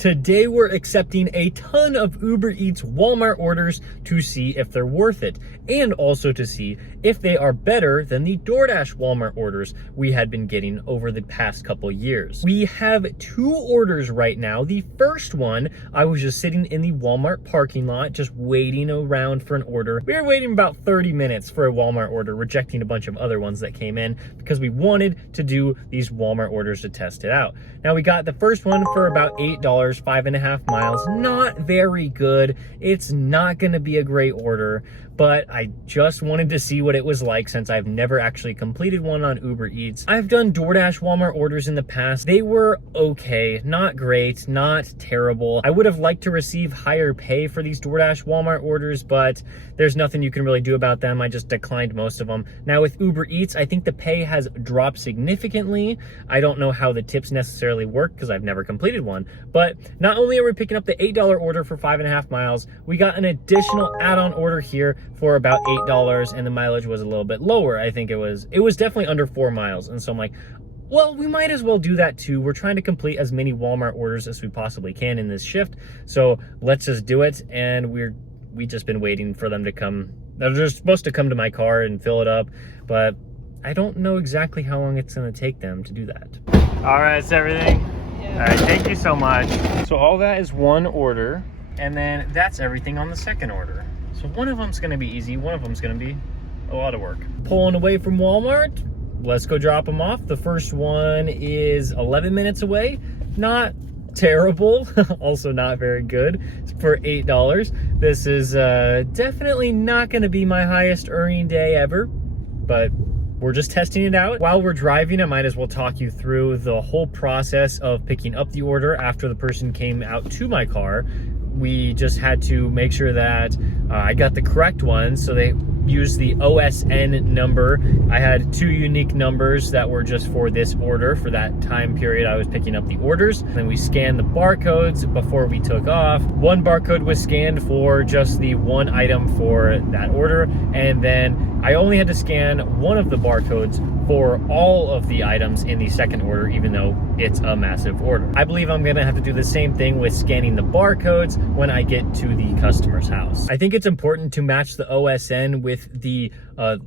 Today we're accepting a ton of Uber Eats Walmart orders to see if they're worth it, and also to see if they are better than the DoorDash Walmart orders we had been getting over the past couple years. We have 2 orders right now. The first one, I was just sitting in the Walmart parking lot, just waiting around for an order. We were waiting about 30 minutes for a Walmart order, rejecting a bunch of other ones that came in because we wanted to do these Walmart orders to test it out. Now we got the first one for about $8, 5.5 miles. Not very good. It's not gonna be a great order, but I just wanted to see what it was like since I've never actually completed one on Uber Eats. I've done DoorDash Walmart orders in the past. They were okay, not great, not terrible. I would have liked to receive higher pay for these DoorDash Walmart orders, but there's nothing you can really do about them. I just declined most of them. Now with Uber Eats, I think the pay has dropped significantly. I don't know how the tips necessarily work because I've never completed one, but not only are we picking up the $8 order for 5.5 miles, we got an additional add-on order here for about $8, and the mileage was a little bit lower. I think it was definitely under 4 miles. And so I'm like, well, we might as well do that too. We're trying to complete as many Walmart orders as we possibly can in this shift. So let's just do it. And we just been waiting for them to come. They're supposed to come to my car and fill it up, but I don't know exactly how long it's gonna take them to do that. All right, that's everything. Yeah. All right, thank you so much. So all that is one order, and then that's everything on the second order. So one of them's gonna be easy, one of them's gonna be a lot of work. Pulling away from Walmart, let's go drop them off. The first one is 11 minutes away. Not terrible, also not very good for $8. This is definitely not gonna be my highest earning day ever, but we're just testing it out. While we're driving, I might as well talk you through the whole process of picking up the order after the person came out to my car. We just had to make sure that I got the correct one. So they used the OSN number. I had 2 unique numbers that were just for this order for that time period I was picking up the orders. Then we scanned the barcodes before we took off. One barcode was scanned for just the one item for that order. And then I only had to scan one of the barcodes for all of the items in the second order, even though it's a massive order. I believe I'm gonna have to do the same thing with scanning the barcodes when I get to the customer's house. I think it's important to match the OSN with the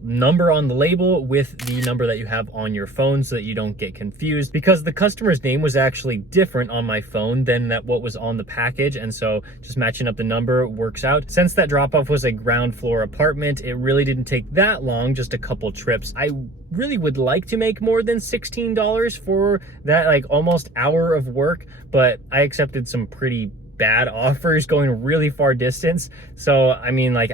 number on the label with the number that you have on your phone so that you don't get confused, because the customer's name was actually different on my phone than what was on the package, and so just matching up the number works out. Since that drop-off was a ground floor apartment, it really didn't take that long, just a couple trips. I really would like to make more than $16 for that like almost hour of work, but I accepted some pretty bad offers going really far distance. So I mean, like,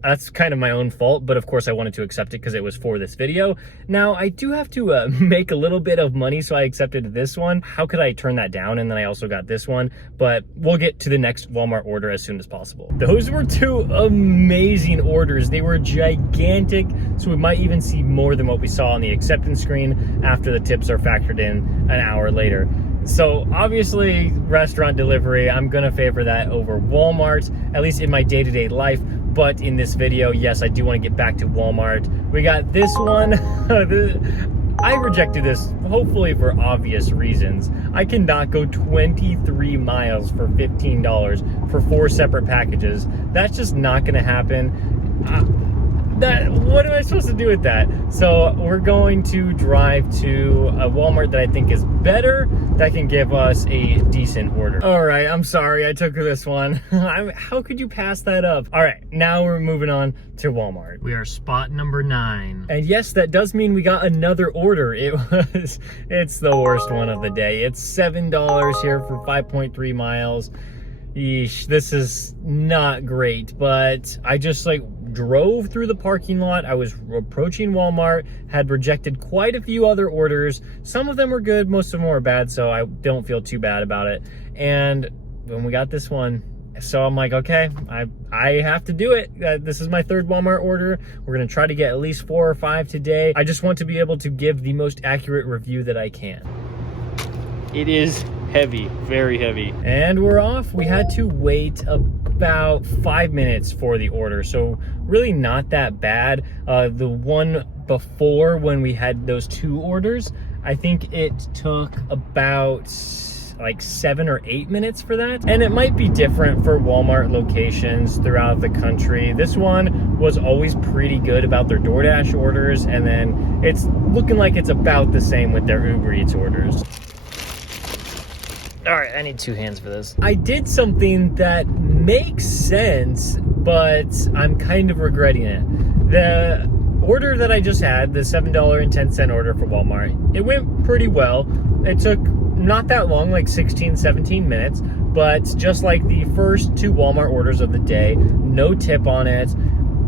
that's kind of my own fault, but of course I wanted to accept it because it was for this video. Now I do have to make a little bit of money, so I accepted this one. How could I turn that down? And then I also got this one, but we'll get to the next Walmart order as soon as possible. Those were 2 amazing orders. They were gigantic, so we might even see more than what we saw on the acceptance screen after the tips are factored in an hour later. So obviously restaurant delivery, I'm gonna favor that over Walmart, at least in my day-to-day life. But in this video, yes, I do want to get back to Walmart. We got this one. I rejected this, hopefully for obvious reasons. I cannot go 23 miles for $15 for 4 separate packages. That's just not gonna happen. What am I supposed to do with that? So we're going to drive to a Walmart that I think is better, that can give us a decent order. All right, I'm sorry I took this one. How could you pass that up? All right, now we're moving on to Walmart. We are spot number 9. And yes, that does mean we got another order. It's the worst one of the day. It's $7 here for 5.3 miles. Yeesh, this is not great, but I just drove through the parking lot. I was approaching Walmart, had rejected quite a few other orders. Some of them were good, most of them were bad, so I don't feel too bad about it. And when we got this one, so I'm like, okay, I have to do it. This is my 3rd Walmart order. We're gonna try to get at least 4 or 5 today. I just want to be able to give the most accurate review that I can. It is heavy, very heavy. And we're off. We had to wait about 5 minutes for the order, so really not that bad. The one before, when we had those 2 orders, I think it took about like 7 or 8 minutes for that. And it might be different for Walmart locations throughout the country. This one was always pretty good about their DoorDash orders, and then it's looking like it's about the same with their Uber Eats orders. All right, I need 2 hands for this. I did something that makes sense, but I'm kind of regretting it. The order that I just had, the $7.10 order for Walmart, it went pretty well. It took not that long, like 16, 17 minutes, but just like the first 2 Walmart orders of the day, no tip on it.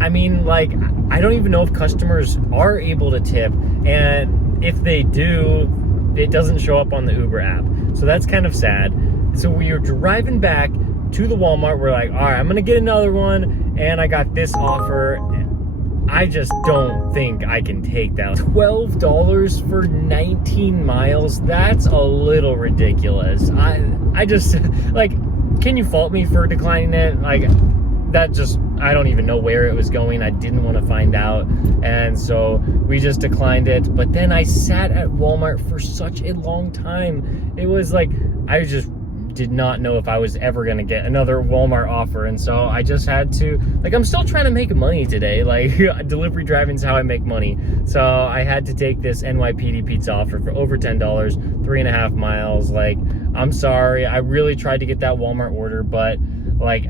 I mean, like, I don't even know if customers are able to tip, and if they do, it doesn't show up on the Uber app. So that's kind of sad. So we were driving back to the Walmart. We're like, all right, I'm gonna get another one, and I got this offer. I just don't think I can take that. $12 for 19 miles, that's a little ridiculous. I just, like, can you fault me for declining it? Like, that just, I don't even know where it was going. I didn't want to find out. And so we just declined it. But then I sat at Walmart for such a long time. It was like, I just did not know if I was ever going to get another Walmart offer. And so I just had to, like, I'm still trying to make money today. Like, delivery driving is how I make money. So I had to take this NYPD pizza offer for over $10, 3.5 miles. Like, I'm sorry. I really tried to get that Walmart order, but like,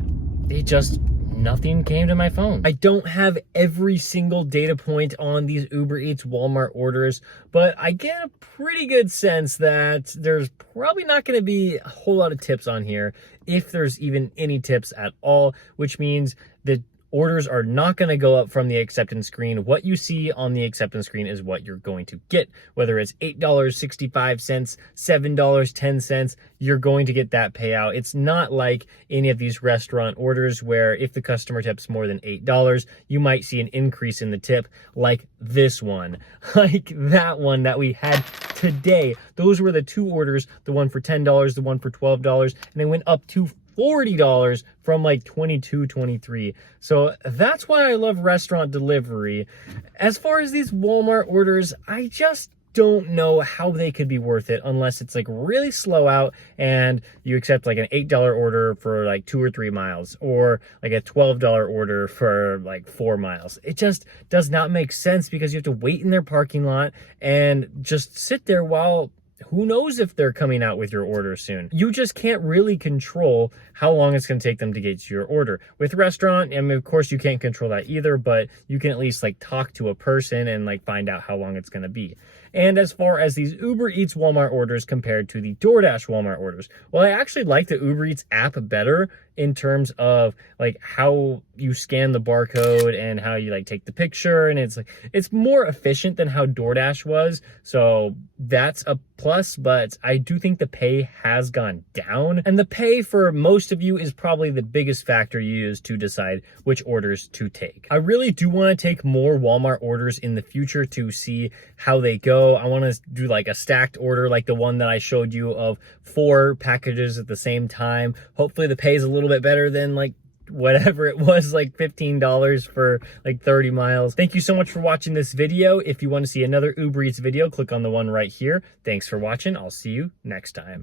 it just, nothing came to my phone. I don't have every single data point on these Uber Eats Walmart orders, but I get a pretty good sense that there's probably not going to be a whole lot of tips on here, if there's even any tips at all, which means the orders are not going to go up from the acceptance screen. What you see on the acceptance screen is what you're going to get. Whether it's $8.65, $7.10, you're going to get that payout. It's not like any of these restaurant orders where if the customer tips more than $8, you might see an increase in the tip, like this one, like that one that we had today. Those were the 2 orders, the one for $10, the one for $12, and they went up to $40 from like $22, $23. So that's why I love restaurant delivery. As far as these Walmart orders, I just don't know how they could be worth it unless it's like really slow out and you accept like an $8 order for like 2 or 3 miles, or like a $12 order for like 4 miles. It just does not make sense because you have to wait in their parking lot and just sit there while who knows if they're coming out with your order soon. You just can't really control how long it's going to take them to get to your order. With restaurant, I mean, of course you can't control that either, but you can at least like talk to a person and like find out how long it's going to be. And as far as these Uber Eats Walmart orders compared to the DoorDash Walmart orders, well, I actually like the Uber Eats app better in terms of like how you scan the barcode and how you like take the picture, and it's like, it's more efficient than how DoorDash was. So that's a plus, but I do think the pay has gone down, and the pay for most of you is probably the biggest factor you use to decide which orders to take. I really do want to take more Walmart orders in the future to see how they go. I want to do like a stacked order like the one that I showed you of 4 packages at the same time. Hopefully the pay is a little bit better than like whatever it was, like $15 for like 30 miles. Thank you so much for watching this video. If you want to see another Uber Eats video, click on the one right here. Thanks for watching. I'll see you next time.